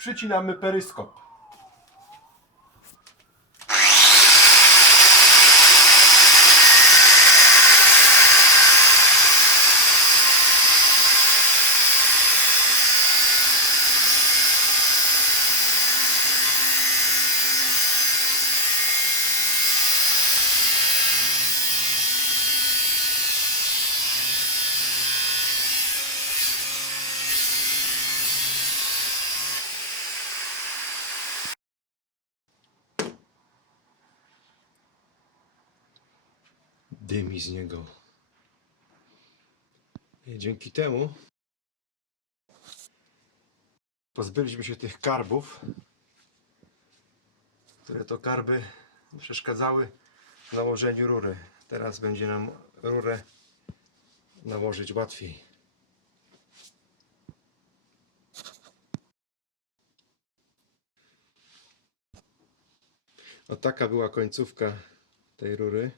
przycinamy peryskop. Dymi z niego. I dzięki temu pozbyliśmy się tych karbów, które to karby przeszkadzały w nałożeniu rury. Teraz będzie nam rurę nałożyć łatwiej. O taka była końcówka tej rury.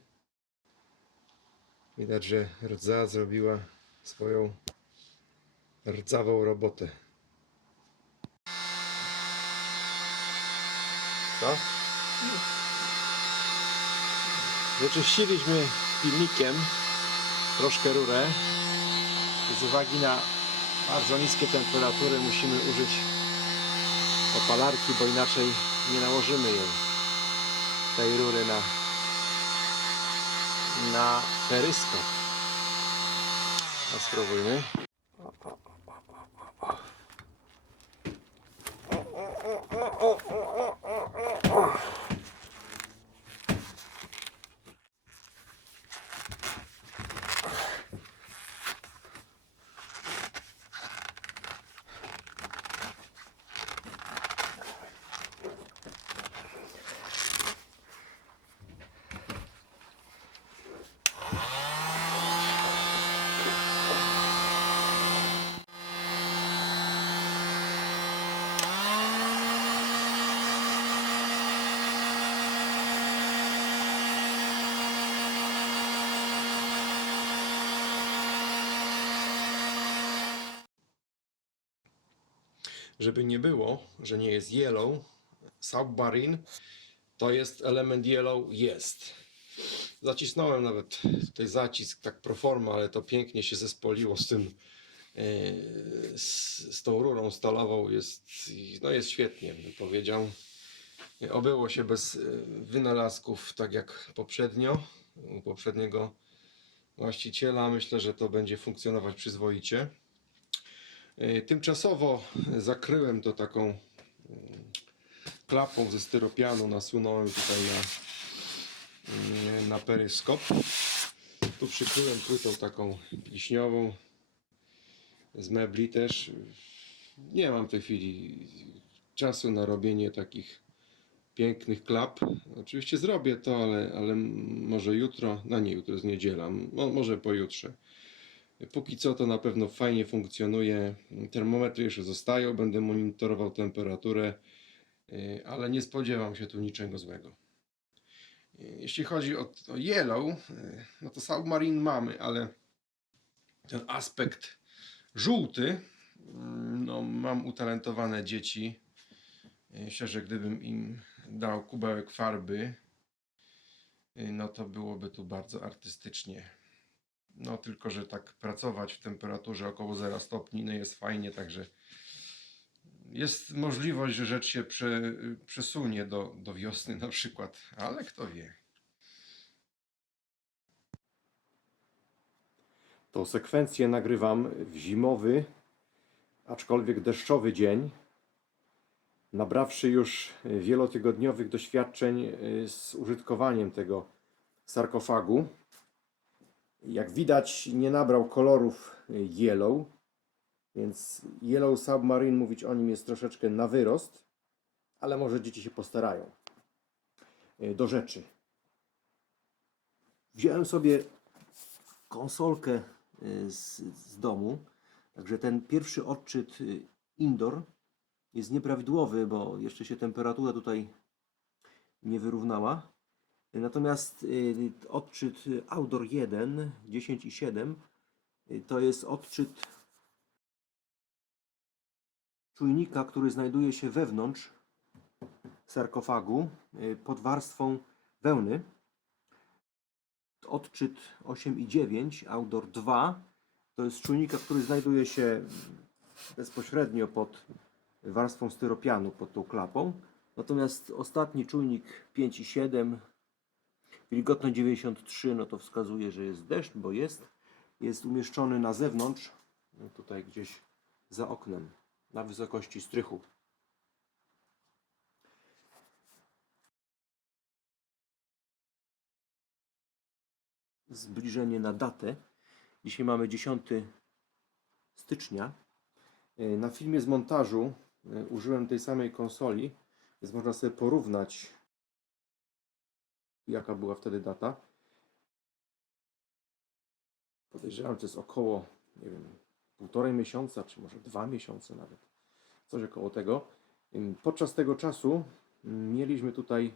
Widać, że rdza zrobiła swoją rdzawą robotę. Co? Wyczyściliśmy pilnikiem troszkę rurę. I z uwagi na bardzo niskie temperatury musimy użyć opalarki, bo inaczej nie nałożymy jej tej rury na na peryskop. A spróbujmy. Żeby nie było, że nie jest yellow, submarine to jest element yellow, jest. Zacisnąłem nawet tutaj zacisk tak pro forma, ale to pięknie się zespoliło z tym, e, z, z tą rurą stalową. Jest, no jest świetnie, bym powiedział. Obyło się bez e, wynalazków, tak jak poprzednio, u poprzedniego właściciela. Myślę, że to będzie funkcjonować przyzwoicie. E, Tymczasowo zakryłem to taką mm, klapą ze styropianu, nasunąłem tutaj na, mm, na peryskop. Tu przykryłem płytą taką liśniową z mebli też. Nie mam w tej chwili czasu na robienie takich pięknych klap. Oczywiście zrobię to, ale, ale może jutro, no nie jutro jest niedziela, mo- może pojutrze. Póki co to na pewno fajnie funkcjonuje. Termometry jeszcze zostają, będę monitorował temperaturę, yy, ale nie spodziewam się tu niczego złego. Jeśli chodzi o, o yellow, yy, no to submarine mamy, ale ten aspekt żółty, yy, no mam utalentowane dzieci. Yy, Myślę, że gdybym im dał kubełek farby, no to byłoby tu bardzo artystycznie. No tylko, że tak pracować w temperaturze około 0 stopni no jest fajnie, także jest możliwość, że rzecz się prze, przesunie do, do wiosny na przykład, ale kto wie. Tą sekwencję nagrywam w zimowy, aczkolwiek deszczowy dzień. Nabrawszy już wielotygodniowych doświadczeń y, z użytkowaniem tego sarkofagu, jak widać, nie nabrał kolorów yellow, więc Yellow Submarine, mówić o nim jest troszeczkę na wyrost, ale może dzieci się postarają. E, Do rzeczy. Wziąłem sobie konsolkę e, z, z domu, także ten pierwszy odczyt e, indoor jest nieprawidłowy, bo jeszcze się temperatura tutaj nie wyrównała. Natomiast y, odczyt Outdoor 1, 10 i 7 y, to jest odczyt czujnika, który znajduje się wewnątrz sarkofagu y, pod warstwą wełny. Odczyt 8 i 9, outdoor 2, to jest czujnika, który znajduje się bezpośrednio pod warstwą styropianu, pod tą klapą. Natomiast ostatni czujnik 5 i 7, wilgotność 93, no to wskazuje, że jest deszcz, bo jest. Jest umieszczony na zewnątrz, no tutaj gdzieś za oknem, na wysokości strychu. Zbliżenie na datę. Dzisiaj mamy 10 stycznia. E, Na filmie z montażu e, użyłem tej samej konsoli, więc można sobie porównać, jaka była wtedy data. Podejrzewam, to jest około, nie wiem, półtorej miesiąca, czy może dwa miesiące nawet. Coś około tego. Podczas tego czasu mieliśmy tutaj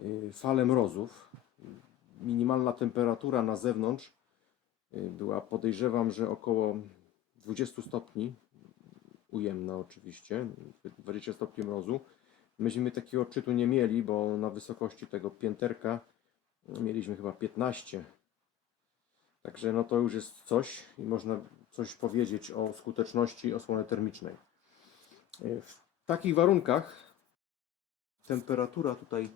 y, falę mrozów. Minimalna temperatura na zewnątrz y, była, podejrzewam, że około 20 stopni. Ujemna oczywiście, 20 stopni mrozu. Myśmy takiego odczytu nie mieli, bo na wysokości tego pięterka mieliśmy chyba 15 Także no to już jest coś i można coś powiedzieć o skuteczności osłony termicznej. E, W takich warunkach temperatura tutaj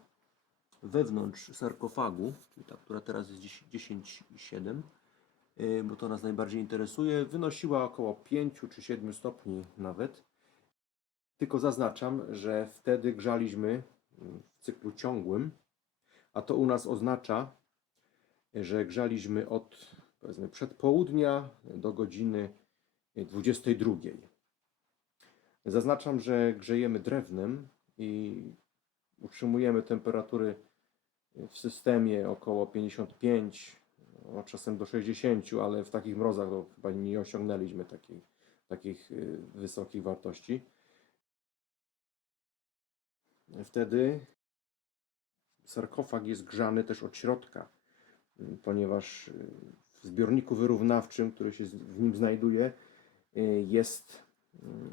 wewnątrz sarkofagu, czyli ta, która teraz jest 10,7, e, bo to nas najbardziej interesuje, wynosiła około 5 czy 7 stopni nawet. Tylko zaznaczam, że wtedy grzaliśmy w cyklu ciągłym, a to u nas oznacza, że grzaliśmy od powiedzmy przedpołudnia do godziny 22. Zaznaczam, że grzejemy drewnem i utrzymujemy temperatury w systemie około 55, no, czasem do 60, ale w takich mrozach chyba nie osiągnęliśmy takich, takich y, wysokich wartości. Wtedy sarkofag jest grzany też od środka ponieważ y, w zbiorniku wyrównawczym, który się w nim znajduje, y, jest,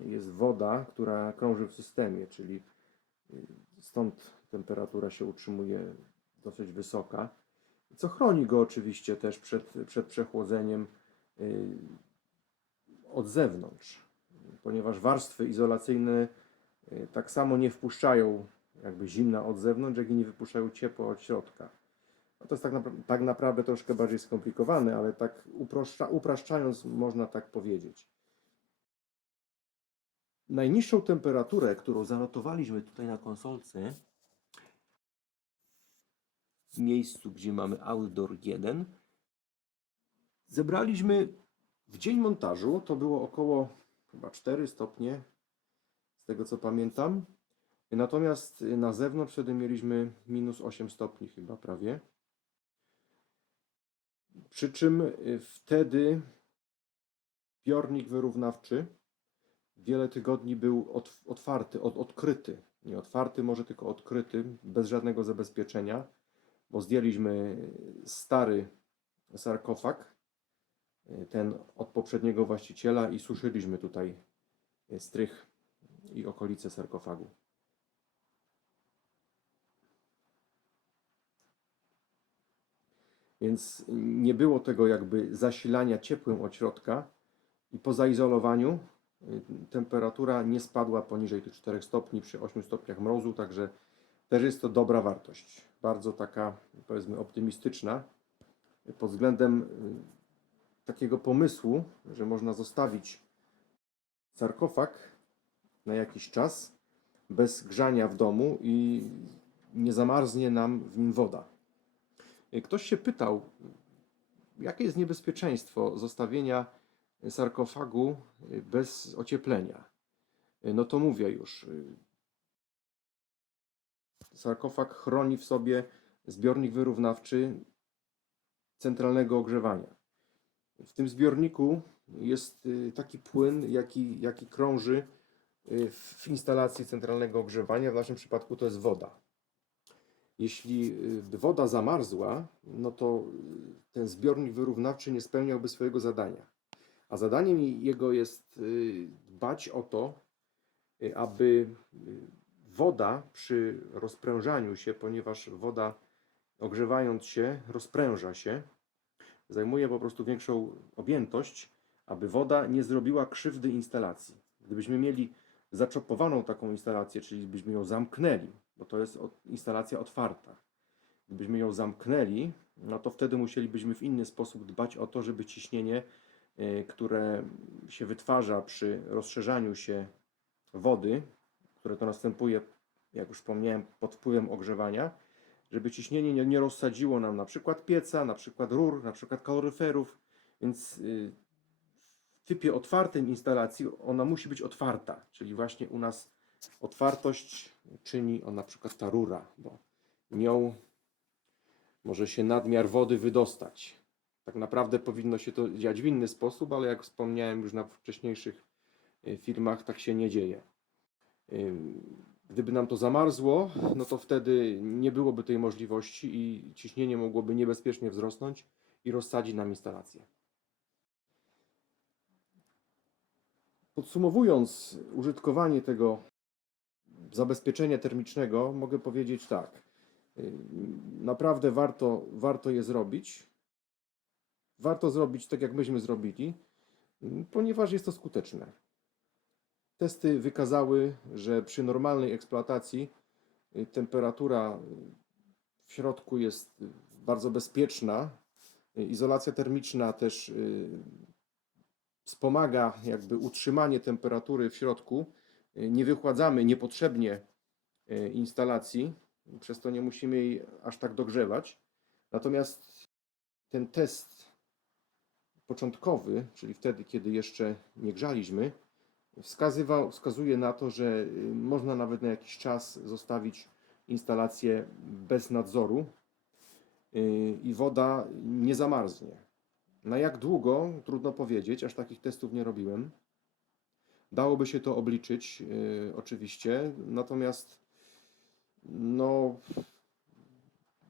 y, jest woda, która krąży w systemie, czyli stąd temperatura się utrzymuje dosyć wysoka, co chroni go oczywiście też przed, przed przechłodzeniem od zewnątrz, ponieważ warstwy izolacyjne tak samo nie wpuszczają jakby zimna od zewnątrz, jak i nie wypuszczają ciepła od środka. No to jest tak, napra- tak naprawdę troszkę bardziej skomplikowane, ale tak uproszcza, upraszczając można tak powiedzieć. Najniższą temperaturę, którą zanotowaliśmy tutaj na konsolce, w miejscu, gdzie mamy Outdoor 1, zebraliśmy w dzień montażu, to było około chyba 4 stopnie, tego co pamiętam. Natomiast na zewnątrz wtedy mieliśmy minus 8 stopni chyba prawie. Przy czym y, wtedy piornik wyrównawczy wiele tygodni był ot, otwarty, od, odkryty. Nie otwarty, może tylko odkryty, bez żadnego zabezpieczenia, bo zdjęliśmy stary sarkofag, y, ten od poprzedniego właściciela i suszyliśmy tutaj y, strych i okolice sarkofagu. Więc nie było tego jakby zasilania ciepłym od środka i po zaizolowaniu y, temperatura nie spadła poniżej tych 4 stopni przy 8 stopniach mrozu, także też jest to dobra wartość. Bardzo taka powiedzmy optymistyczna pod względem y, takiego pomysłu, że można zostawić sarkofag na jakiś czas bez grzania w domu i nie zamarznie nam w nim woda. Ktoś się pytał, jakie jest niebezpieczeństwo zostawienia sarkofagu bez ocieplenia. No to mówię już. Sarkofag chroni w sobie zbiornik wyrównawczy centralnego ogrzewania. W tym zbiorniku jest y, taki płyn, jaki, jaki krąży y, w instalacji centralnego ogrzewania. W naszym przypadku to jest woda. Jeśli y, woda zamarzła, no to y, ten zbiornik wyrównawczy nie spełniałby swojego zadania. A zadaniem jego jest y, dbać o to, y, aby y, woda przy rozprężaniu się, ponieważ woda ogrzewając się rozpręża się, zajmuje po prostu większą objętość, aby woda nie zrobiła krzywdy instalacji. Gdybyśmy mieli zaczopowaną taką instalację, czyli byśmy ją zamknęli, bo to jest instalacja otwarta. Gdybyśmy ją zamknęli, no to wtedy musielibyśmy w inny sposób dbać o to, żeby ciśnienie, y, które się wytwarza przy rozszerzaniu się wody, które to następuje, jak już wspomniałem, pod wpływem ogrzewania, żeby ciśnienie nie, nie rozsadziło nam na przykład pieca, na przykład rur, na przykład kaloryferów, więc y, w typie otwartym instalacji ona musi być otwarta, czyli właśnie u nas otwartość czyni on na przykład ta rura, bo nią może się nadmiar wody wydostać. Tak naprawdę powinno się to dziać w inny sposób, ale jak wspomniałem już na wcześniejszych y, filmach, tak się nie dzieje. Ym, Gdyby nam to zamarzło, no to wtedy nie byłoby tej możliwości i ciśnienie mogłoby niebezpiecznie wzrosnąć i rozsadzić nam instalację. Podsumowując użytkowanie tego zabezpieczenia termicznego, mogę powiedzieć tak. Ym, Naprawdę warto, warto je zrobić. Warto zrobić tak, jak myśmy zrobili, ym, ponieważ jest to skuteczne. Testy wykazały, że przy normalnej eksploatacji y, temperatura y, w środku jest y, bardzo bezpieczna. Y, Izolacja termiczna też y, wspomaga jakby utrzymanie temperatury w środku. Y, Nie wychładzamy niepotrzebnie y, instalacji, przez to nie musimy jej aż tak dogrzewać. Natomiast ten test początkowy, czyli wtedy, kiedy jeszcze nie grzaliśmy, wskazywał, wskazuje na to, że y, można nawet na jakiś czas zostawić instalację bez nadzoru i woda nie zamarznie. Na jak długo? Trudno powiedzieć, aż takich testów nie robiłem. Dałoby się to obliczyć, y, oczywiście, natomiast no,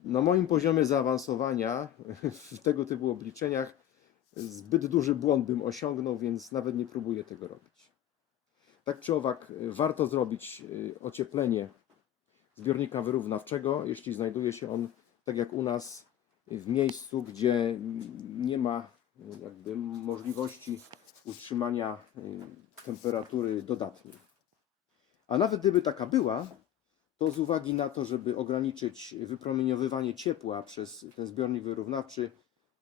na moim poziomie zaawansowania w tego typu obliczeniach zbyt duży błąd bym osiągnął, więc nawet nie próbuję tego robić. Tak czy owak, warto zrobić y, ocieplenie zbiornika wyrównawczego, jeśli znajduje się on, tak jak u nas, w miejscu, gdzie nie ma y, jakby możliwości utrzymania y, temperatury dodatniej. A nawet gdyby taka była, to z uwagi na to, żeby ograniczyć wypromieniowywanie ciepła przez ten zbiornik wyrównawczy,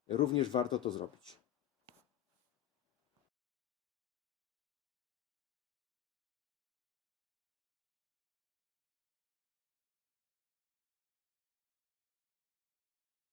również warto to zrobić.